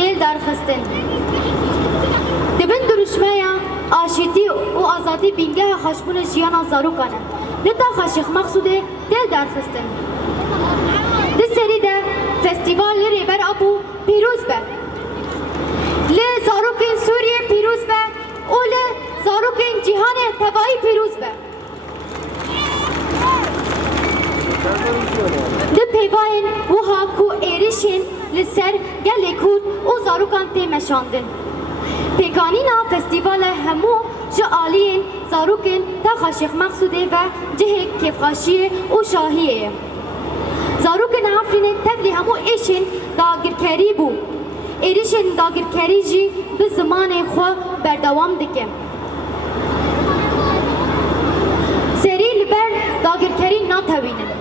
دل درخستن دبن درشمه آشتی و آزادی بینگه خشبون جیان زاروکانه نتا خاشق مقصوده دل درخستن ده سری ده فستیوال ریبر ابو پیروز به لی زاروکین سوریه پیروز به و لی زاروکین جهان تبایی پیروز به ده پیواین و هاکو ایرشین لسر گلی کود و زاروکان تیمشاندن پیکانینا فستیوال همو جه آلین زاروکین تا خاشق مقصوده و جه کفخاشیه و شاهیه زاروکین آفرین تبلی همو ایشین داگرکری بو ایشین داگرکری جی به زمان خو بردوام دکه سری لبر داگرکری ناتوینن